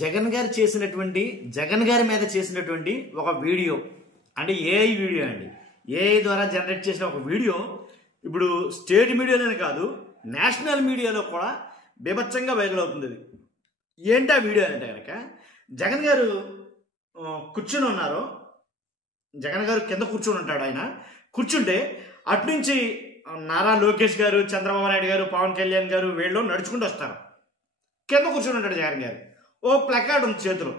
జగన్ గారి మీద చేసినటువంటి ఒక వీడియో అంటే ఏఐ వీడియో అండి. ఏఐ ద్వారా జనరేట్ చేసిన ఒక వీడియో ఇప్పుడు స్టేట్ మీడియాలోనే కాదు నేషనల్ మీడియాలో కూడా బీభత్సంగా వైరల్ అవుతుంది. ఏంటి ఆ వీడియో అంటే కనుక జగన్ గారు కూర్చుని ఉన్నారు. జగన్ గారు కింద కూర్చుని ఉంటాడు. ఆయన కూర్చుంటే అట్నుంచి నారా లోకేష్ గారు, చంద్రబాబు నాయుడు గారు, పవన్ కళ్యాణ్ గారు వీళ్ళు నడుచుకుంటూ వస్తారు. కింద కూర్చుని ఉంటాడు జగన్ గారు. ఓ ప్లకార్డ్ ఉంది చేతిలో.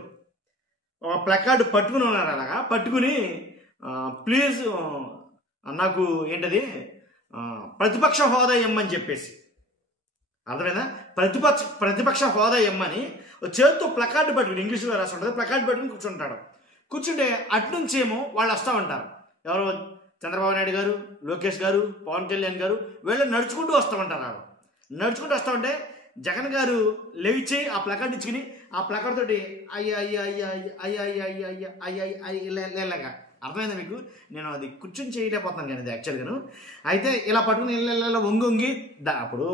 ఒక ప్లకార్డు పట్టుకుని ఉన్నారు. అలాగా పట్టుకుని ప్లీజ్ నాకు ఏంటది ప్రతిపక్ష హోదా ఇమ్మని చెప్పేసి, అర్థమైనా, ప్రతిపక్ష హోదా ఇమ్మని చేతితో ప్లకార్డు పట్టుకుని, ఇంగ్లీష్లో రాసి ఉంటుంది, ప్లకార్డు పట్టుకుని కూర్చుంటాడు. కూర్చుంటే అట్నుంచి ఏమో వాళ్ళు వస్తూ ఉంటారు. ఎవరు? చంద్రబాబు నాయుడు గారు, లోకేష్ గారు, పవన్ కళ్యాణ్ గారు వీళ్ళు నడుచుకుంటూ వస్తూ ఉంటారు. నడుచుకుంటూ వస్తూ ఉంటే జగన్ గారు లేచి ఆ ప్లకార్డు ఇచ్చుకుని ఆ ప్లకార్డ్ తోటి అయ్యా అయ్యా అయ్యా అయ్యా అయ్యా అయ్యా అయ్యా అయ్యా అయ్యా ఇలాగా. అర్థమైందా మీకు? నేను అది కూర్చొని చేయలేకపోతున్నాను కానీ అది యాక్చువల్గాను. అయితే ఇలా పట్టుకుని ఇలా వంగి అప్పుడు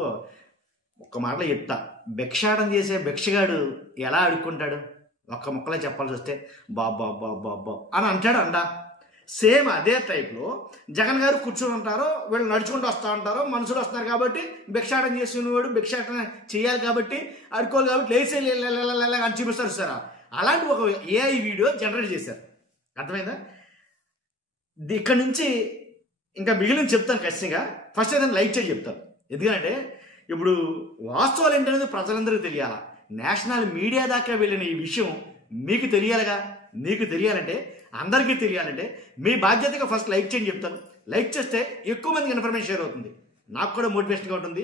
ఒక్క మాటలో చెప్తా, భిక్షాటం చేసే భిక్షగాడు ఎలా అడుక్కుంటాడు? ఒక్క ముక్కలే చెప్పాల్సి వస్తే బాబా బాబా బాబా అని అంటాడు అంట. సేమ్ అదే టైప్లో జగన్ గారు కూర్చొని ఉంటారో, వీళ్ళు నడుచుకుంటూ వస్తూ ఉంటారో, మనుషులు వస్తున్నారు కాబట్టి భిక్షాటం చేసినవాడు భిక్షాటం చేయాలి కాబట్టి అడుకోవాలి కాబట్టి లేసే అని చూపిస్తారు సార్. అలాంటి ఒక ఏఐ వీడియో జనరేట్ చేశారు. అర్థమైందా? ఇక్కడ నుంచి ఇంకా మిగిలిన చెప్తాను ఖచ్చితంగా. ఫస్ట్ ఏదైనా లైక్ చేసి చెప్తాను. ఎందుకంటే ఇప్పుడు వాస్తవాలు ఏంటనేది ప్రజలందరికీ తెలియాలా. నేషనల్ మీడియా దాకా వెళ్ళిన ఈ విషయం మీకు తెలియాలిగా. మీకు తెలియాలంటే, అందరికీ తెలియాలంటే మీ బాధ్యతగా ఫస్ట్ లైక్ చేయండి చెప్తాను. లైక్ చేస్తే ఎక్కువ మందికి ఇన్ఫర్మేషన్ షేర్ అవుతుంది, నాకు కూడా మోటివేషన్గా ఉంటుంది.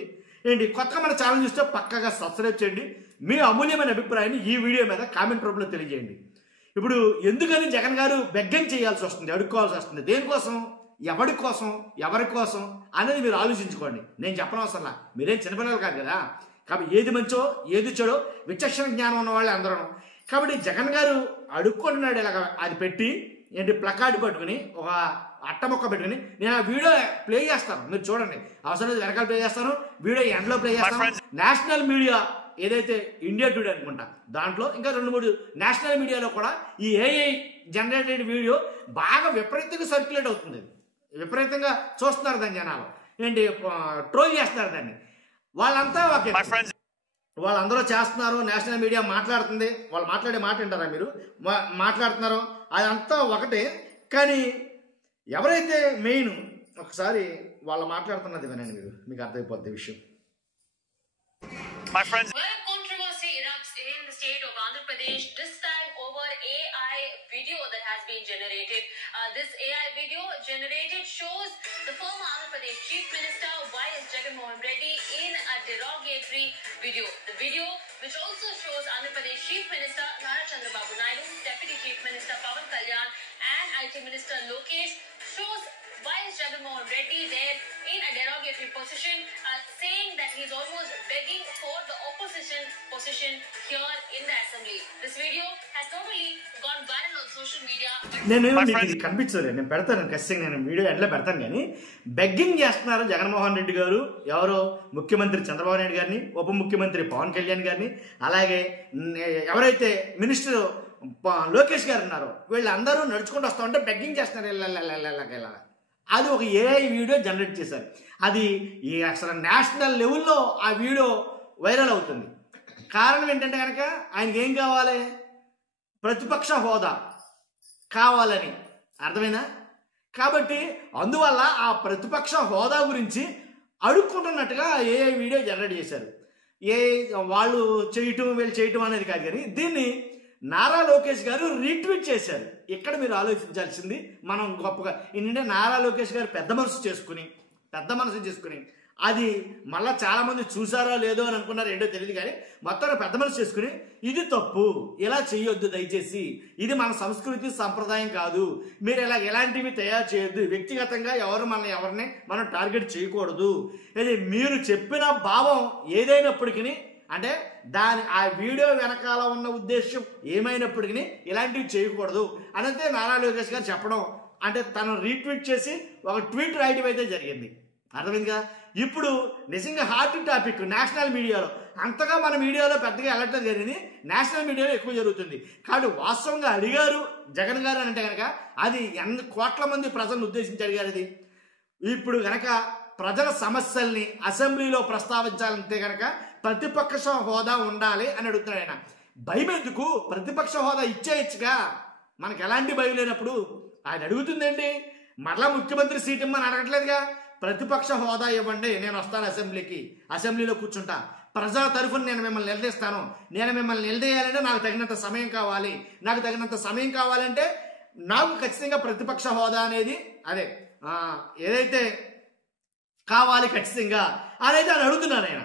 ఏంటి కొత్తగా మన ఛానల్ చూస్తే పక్కగా సబ్స్క్రైబ్ చేయండి. మీ అమూల్యమైన అభిప్రాయాన్ని ఈ వీడియో మీద కామెంట్ రూపంలో తెలియజేయండి. ఇప్పుడు ఎందుకని జగన్ గారు బెగ్గం చేయాల్సి వస్తుంది, అడుక్కోవాల్సి వస్తుంది? దేనికోసం, ఎవరి కోసం, ఎవరి కోసం అనేది మీరు ఆలోచించుకోండి. నేను చెప్పనవసరంలా, మీరేం చిన్నపిల్లలు కాదు కదా. కాబట్టి ఏది మంచో ఏది చెడో విచక్షణ జ్ఞానం ఉన్న వాళ్ళే అందరూ. కాబట్టి జగన్ గారు అడుక్కుంటున్నాడు ఇలాగ. అది పెట్టి ఏంటి ప్లకార్డు పట్టుకుని ఒక అట్ట మొక్క పెట్టుకుని, నేను ఆ వీడియో ప్లే చేస్తాను, మీరు చూడండి. అవసరం వెనకాల ప్లే చేస్తాను, వీడియో ఎండ్లో ప్లే చేస్తాను. నేషనల్ మీడియా ఏదైతే ఇండియా టుడే అనుకుంటా, దాంట్లో ఇంకా 2-3 నేషనల్ మీడియాలో కూడా ఈ ఏఐ జనరేటెడ్ వీడియో బాగా విపరీతంగా సర్క్యులేట్ అవుతుంది. విపరీతంగా చూస్తున్నారు దాన్ని జనాలు. ఏంటి ట్రోల్ చేస్తున్నారు దాన్ని. వాళ్ళంతా ఓకే, వాళ్ళందరూ చేస్తున్నారు. నేషనల్ మీడియా మాట్లాడుతుంది, వాళ్ళు మాట్లాడే మాట వింటారా మీరు? మాట్లాడుతున్నారు, అదంతా ఒకటే. కానీ ఎవరైతే మెయిన్, ఒకసారి వాళ్ళు మాట్లాడుతున్నది వినండి, మీకు అర్థమైపోద్ది విషయం. Controversy erupts in the state of Andhra Pradesh, this time over AI video that has been generated. This AI video generated shows the former Andhra Pradesh Chief Minister Y.S. Jagan Mohan Reddy in a derogatory video. The video, which also shows Andhra Pradesh Chief Minister Nara Chandrababu Naidu, Deputy Chief Minister Pawan Kalyan and IT Minister Lokesh, shows Y.S. Jagan Mohan Reddy there in a derogatory position, saying that he is almost begging for the opposition position here in the assembly. This video has totally gone viral on social media. నేను కనిపించదు, నేను పెడతాను ఖచ్చితంగా, నేను video ఎండ్లో పెడతాను. కానీ begging చేస్తున్నారు జగన్మోహన్ రెడ్డి గారు, ఎవరో ముఖ్యమంత్రి చంద్రబాబు నాయుడు గారిని, ఉప ముఖ్యమంత్రి పవన్ కళ్యాణ్ గారిని, అలాగే ఎవరైతే మినిస్టర్ లోకేష్ గారు ఉన్నారో వీళ్ళందరూ నడుచుకుంటూ వస్తూ ఉంటే బెగ్గింగ్ చేస్తున్నారు. అది ఒక ఏఐ వీడియో జనరేట్ చేశారు. అది అసలు నేషనల్ లెవెల్లో ఆ వీడియో వైరల్ అవుతుంది. కారణం ఏంటంటే కనుక ఆయనకి ఏం కావాలి? ప్రతిపక్ష హోదా కావాలని. అర్థమైనా? కాబట్టి అందువల్ల ఆ ప్రతిపక్ష హోదా గురించి అడుక్కుంటున్నట్టుగా ఏఐ వీడియో జనరేట్ చేశారు. వాళ్ళు చేయటం వీళ్ళు చేయటం అనేది కాదు, కానీ దీన్ని నారా లోకేష్ గారు రీట్వీట్ చేశారు. ఇక్కడ మీరు ఆలోచించాల్సింది మనం గొప్పగా ఏంటంటే నారా లోకేష్ గారు పెద్ద మనసు చేసుకుని అది మళ్ళీ చాలామంది చూసారో లేదో అని అనుకున్నారు, ఏంటో తెలియదు, కానీ మొత్తం పెద్ద మనసు చేసుకుని ఇది తప్పు, ఇలా చేయొద్దు, దయచేసి ఇది మన సంస్కృతి సంప్రదాయం కాదు, మీరు ఎలాంటివి తయారు చేయొద్దు, వ్యక్తిగతంగా ఎవరిని మనం టార్గెట్ చేయకూడదు, ఇది మీరు చెప్పిన భావం ఏదైనప్పటికీ, అంటే ఆ వీడియో వెనకాల ఉన్న ఉద్దేశం ఏమైనప్పటికీ ఇలాంటివి చేయకూడదు అనంతే నారా లోకేష్ గారు చెప్పడం, అంటే తను రీట్వీట్ చేసి ఒక ట్వీట్ రాయడం అయితే జరిగింది. అర్థమైందిగా? ఇప్పుడు నిజంగా హాట్ టాపిక్ నేషనల్ మీడియాలో అంతగా మన మీడియాలో పెద్దగా వెళ్ళట్లేదు కానీ నేషనల్ మీడియాలో ఎక్కువ జరుగుతుంది. కాబట్టి వాస్తవంగా అడిగారు జగన్ గారు అంటే కనుక అది ఎన్ని కోట్ల మంది ప్రజలను ఉద్దేశించి అడిగారు. అది ఇప్పుడు కనుక ప్రజల సమస్యల్ని అసెంబ్లీలో ప్రస్తావించాలంటే కనుక ప్రతిపక్ష హోదా ఉండాలి అని అడుగుతున్నాడు ఆయన. భయం ఎందుకు? ప్రతిపక్ష హోదా ఇచ్చేయచ్చుగా, మనకు ఎలాంటి భయం లేనప్పుడు. ఆయన అడుగుతుందండి మరలా ముఖ్యమంత్రి సీట్ ఇమ్మని అడగట్లేదుగా. ప్రతిపక్ష హోదా ఇవ్వండి, నేను వస్తాను అసెంబ్లీలో కూర్చుంటా, ప్రజల తరఫున నేను మిమ్మల్ని నిలదీస్తాను, నేను మిమ్మల్ని నిలదీయాలంటే నాకు తగినంత సమయం కావాలి, నాకు తగినంత సమయం కావాలంటే నాకు ఖచ్చితంగా ప్రతిపక్ష హోదా అనేది అదే ఏదైతే కావాలి ఖచ్చితంగా అనేది అని అడుగుతున్నాను ఆయన.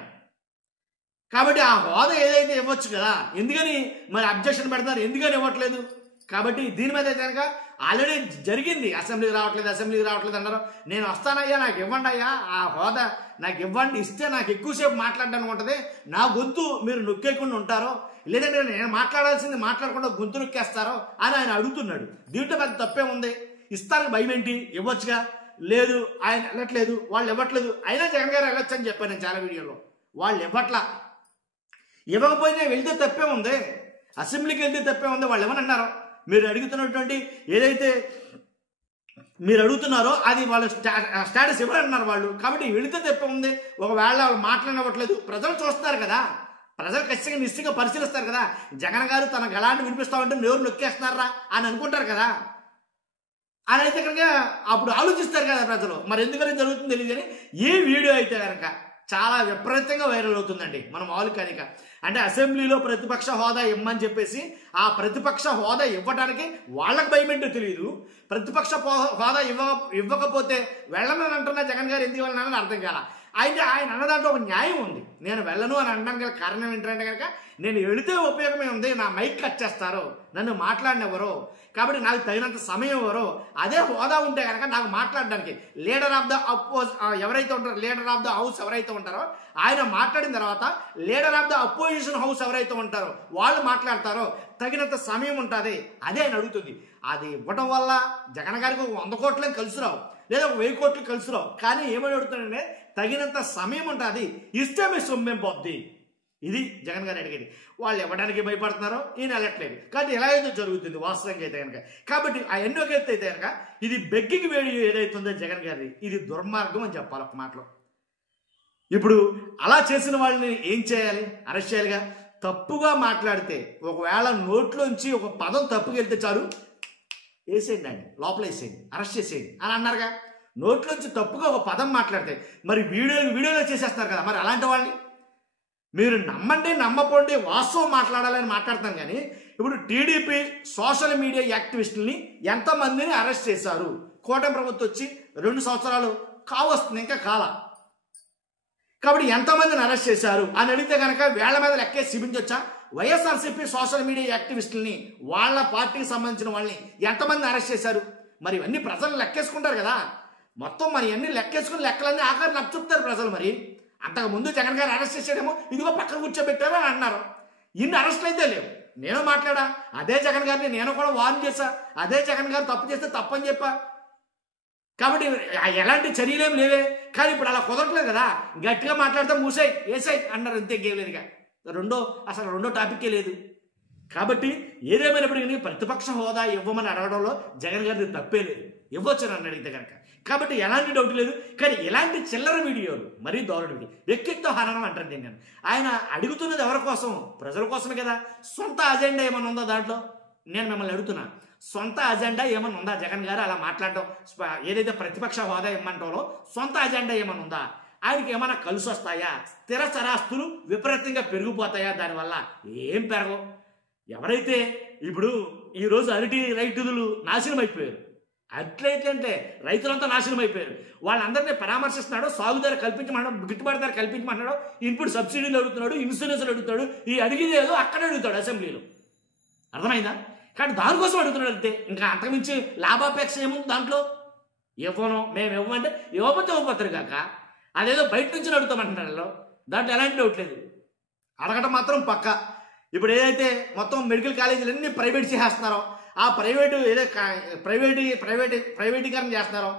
కాబట్టి ఆ హోదా ఏదైతే ఇవ్వచ్చు కదా, ఎందుకని మరి అబ్జెక్షన్ పెడతారు, ఎందుకని ఇవ్వట్లేదు? కాబట్టి దీని మీద కనుక ఆల్రెడీ జరిగింది, అసెంబ్లీకి రావట్లేదు అన్నారు. నేను వస్తానయ్యా, నాకు ఇవ్వండి అయ్యా, ఆ హోదా నాకు ఇవ్వండి, ఇస్తే నాకు ఎక్కువసేపు మాట్లాడడానికి ఉంటుంది, నా గొంతు మీరు నొక్కేయకుండా ఉంటారో, లేదంటే నేను మాట్లాడాల్సింది మాట్లాడకుండా గొంతు నొక్కేస్తారో అని ఆయన అడుగుతున్నాడు. దీంట్లో పెద్ద తప్పే ఉంది. ఇస్తానికి భయం ఏంటి? ఇవ్వచ్చుగా. లేదు, ఆయన వెళ్ళట్లేదు, వాళ్ళు ఇవ్వట్లేదు, అయినా జగన్ గారు వెళ్ళొచ్చు అని చెప్పాను నేను చాలా వీడియోలో. వాళ్ళు ఇవ్వకపోయినా వెళ్తే తప్పే ఉంది, అసెంబ్లీకి వెళ్తే తప్పే ఉంది. వాళ్ళు ఏమని అన్నారు? మీరు అడుగుతున్నటువంటి ఏదైతే మీరు అడుగుతున్నారో అది వాళ్ళ స్టేటస్ ఇవ్వరన్నారు వాళ్ళు. కాబట్టి వెళితే తప్పే ఉంది. ఒకవేళ వాళ్ళు మాట్లాడవట్లేదు, ప్రజలు చూస్తారు కదా, ప్రజలు ఖచ్చితంగా నిశ్చితంగా పరిశీలిస్తారు కదా, జగన్ గారు తన గలాన్ని వినిపిస్తామంటే ఎవరు నొక్కేస్తున్నారా అని అనుకుంటారు కదా, అని అయితే కనుక అప్పుడు ఆలోచిస్తారు కదా ప్రజలు. మరి ఎందుకని జరుగుతుంది తెలియదు కానీ ఈ వీడియో అయితే కనుక చాలా విపరీతంగా వైరల్ అవుతుందండి. మనం మామూలు కనుక అంటే అసెంబ్లీలో ప్రతిపక్ష హోదా ఇవ్వమని చెప్పేసి ఆ ప్రతిపక్ష హోదా ఇవ్వడానికి వాళ్ళకి భయం ఏంటో తెలియదు. ప్రతిపక్ష హోదా ఇవ్వకపోతే వెళ్ళమని అంటున్నా జగన్ గారు ఎందుకు వెళ్ళనని అర్థం కాల. అయితే ఆయన అన్న దాంట్లో ఒక న్యాయం ఉంది. నేను వెళ్ళను అని అనడానికి గల కారణం ఏంటంటే కనుక నేను వెళితే ఉపయోగమే ఉంది, నా మైక్ కట్ చేస్తారు, నన్ను మాట్లాడినెవరో, కాబట్టి నాకు తగినంత సమయం ఎవరో. అదే హోదా ఉంటే కనుక నాకు మాట్లాడడానికి లీడర్ ఆఫ్ ద ఎవరైతే ఉంటారో, లీడర్ ఆఫ్ ద హౌస్ ఎవరైతే ఉంటారో ఆయన మాట్లాడిన తర్వాత leader of the opposition house ఎవరైతే ఉంటారో వాళ్ళు మాట్లాడతారో తగినంత సమయం ఉంటుంది. అదే ఆయన అడుగుతుంది. అది ఇవ్వడం వల్ల జగన్ గారికి 100 కోట్లు కలిసి రావు, లేదా 1000 కోట్లు కలిసి రావు. కానీ ఏమని అడుగుతాడంటే తగినంత సమయం ఉంటుంది, ఇస్తే మీ సొమ్మేం పోద్ది. ఇది జగన్ గారు అడిగేది. వాళ్ళు ఇవ్వడానికి భయపడుతున్నారో ఈయన వెళ్ళట్లేదు. కాబట్టి ఎలా ఏదో జరుగుతుంది వాస్తవంగా అయితే కనుక. కాబట్టి ఆ ఎన్నోకి అయితే కనుక ఇది బెగ్గింగ్ వీడియో ఏదైతుందో జగన్ గారిది ఇది దుర్మార్గం అని చెప్పాలి ఒక మాటలో. ఇప్పుడు అలా చేసిన వాళ్ళని ఏం చేయాలి? అరెస్ట్ చేయాలిగా. తప్పుగా మాట్లాడితే ఒకవేళ నోట్లోంచి ఒక పదం తప్పుకు వెళ్తే చాలు, వేసేయండి అండి, లోపల వేసేయండి, అరెస్ట్ చేసేయండి అని అన్నారుగా. నోట్లోంచి తప్పుగా ఒక పదం మాట్లాడితే మరి వీడియోలో చేసేస్తున్నారు కదా, మరి అలాంటి వాళ్ళని మీరు నమ్మండి నమ్మపోండి, వాస్తవం మాట్లాడాలని మాట్లాడతాను. కానీ ఇప్పుడు టీడీపీ సోషల్ మీడియా యాక్టివిస్టుల్ని ఎంతమందిని అరెస్ట్ చేశారు? కూటమి ప్రభుత్వం వచ్చి 2 సంవత్సరాలు కావస్తుంది, ఇంకా కాల. కాబట్టి ఎంతమందిని అరెస్ట్ చేశారు అని అడిగితే కనుక వేళ్ల మీద లెక్కేసి చూపించొచ్చా? వైఎస్ఆర్సీపీ సోషల్ మీడియా యాక్టివిస్టుల్ని, వాళ్ళ పార్టీకి సంబంధించిన వాళ్ళని ఎంతమంది అరెస్ట్ చేశారు? మరి ఇవన్నీ ప్రజలు లెక్కేసుకుంటారు కదా, మొత్తం మరి అన్ని లెక్కేసుకుని లెక్కలన్నీ ఆఖరి నాకు చెప్తారు ప్రజలు. మరి అంతకుముందు జగన్ గారు అరెస్ట్ చేసేదేమో ఇదిగో పక్కన కూర్చోబెట్టారు అని అన్నారు. ఇన్ని అరెస్టులు అయితే లేవు. నేను మాట్లాడా, అదే జగన్ గారిని నేను కూడా వార్న్ చేశా, అదే జగన్ గారు తప్పు చేస్తే తప్పని చెప్పా. కాబట్టి ఎలాంటి చర్యలేం లేవే. కానీ ఇప్పుడు అలా కుదరట్లేదు కదా, గట్టిగా మాట్లాడితే మూసాయి వేసాయి అన్నారు, అంతే గేలేదుగా. రెండో టాపిక్కే లేదు. కాబట్టి ఏదేమైనప్పటికీ ప్రతిపక్ష హోదా ఇవ్వమని అడగడంలో జగన్ గారిది తప్పే లేదు, ఇవ్వచ్చు అని అడిగితే కనుక. కాబట్టి ఎలాంటి డౌట్ లేదు. కానీ ఇలాంటి చిల్లర వీడియోలు మరీ దోరడివి, వ్యక్తిత్వ హననం అంటారు నేను. ఆయన అడుగుతున్నది ఎవరి కోసం? ప్రజల కోసమే కదా. సొంత అజెండా ఏమైనా ఉందా దాంట్లో? నేను మిమ్మల్ని అడుగుతున్నా, సొంత అజెండా ఏమైనా ఉందా? జగన్ గారు అలా మాట్లాడటం ఏదైతే ప్రతిపక్ష హోదా ఇమ్మంటాలో సొంత అజెండా ఏమైనా ఉందా? ఆయనకి ఏమైనా కలిసి వస్తాయా? స్థిర చరాస్తులు విపరీతంగా పెరిగిపోతాయా? దానివల్ల ఏం పెరగవు. ఎవరైతే ఇప్పుడు ఈరోజు అరటి రైతులు నాశనం అయిపోయారు, అట్లయితే రైతులంతా నాశనం అయిపోయారు, వాళ్ళందరినీ పరామర్శిస్తున్నాడు, సాగు ధర కల్పించమన్నాడు, గిట్టుబాటు ధర కల్పించమన్నాడు, ఇన్పుట్ సబ్సిడీలు అడుగుతున్నాడు, ఇన్సూరెన్స్లు అడుగుతాడు, ఈ అడిగేది ఏదో అక్కడ అడుగుతాడు అసెంబ్లీలో. అర్థమైందా? కానీ దానికోసం అడుగుతున్నాడు అంతే. ఇంకా అంతకుమించి లాభాపేక్ష ఏముంది దాంట్లో? ఇవ్వను, మేము ఇవ్వమంటే ఇవ్వకపోతే ఇవ్వపోతారు కాక, అదేదో బయట నుంచి అడుగుతామంటున్నారు. దాంట్లో ఎలాంటి డౌట్ లేదు, అడగటం మాత్రం పక్క. ఇప్పుడు ఏదైతే మొత్తం మెడికల్ కాలేజీలన్నీ ప్రైవేట్ చేస్తున్నారో, ఆ ప్రైవేటు ఏదో ప్రైవేటీకరణ చేస్తున్నారో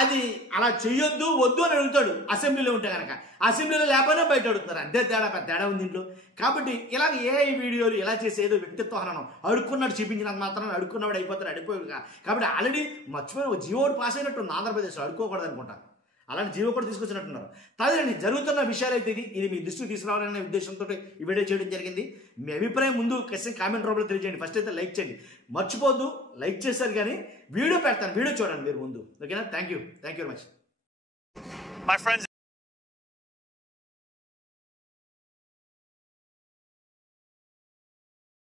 అది అలా చెయ్యొద్దు వద్దు అని అడుగుతాడు అసెంబ్లీలో ఉంటే కనుక, అసెంబ్లీలో లేకపోయినా బయట అడుగుతున్నారు. అంతే తేడా, పెద్ద తేడా ఉంది ఇంట్లో. కాబట్టి ఇలాగ ఏఐ వీడియోలు ఇలా చేసి ఏదో వ్యక్తిత్వ హననం, అడుక్కున్నాడు చూపించినంత మాత్రం అడుక్కున్నవాడు అయిపోతాడు, అడిపోయాడు. కాబట్టి ఆల్రెడీ మర్చిపోయిన జీవోడు పాస్ అయినట్టు ఆంధ్రప్రదేశ్లో అడుక్కోకూడదు అనుకుంటాను. అలాంటి జీవో కూడా తీసుకొచ్చినట్టున్నారు. తదుపరి జరుగుతున్న విషయాలు అయితే ఇది మీ దృష్టికి తీసుకురావాలనే ఉద్దేశంతో ఈ వీడియో చేయడం జరిగింది. మీ అభిప్రాయం ముందు కామెంట్ రూపంలో తెలియజేయండి. ఫస్ట్ అయితే లైక్ చేయండి, మర్చిపోద్దు. లైక్ చేశారు కానీ వీడియో పెడతాను, వీడియో చూడండి మీరు ముందు. ఓకేనా? Thank you very much.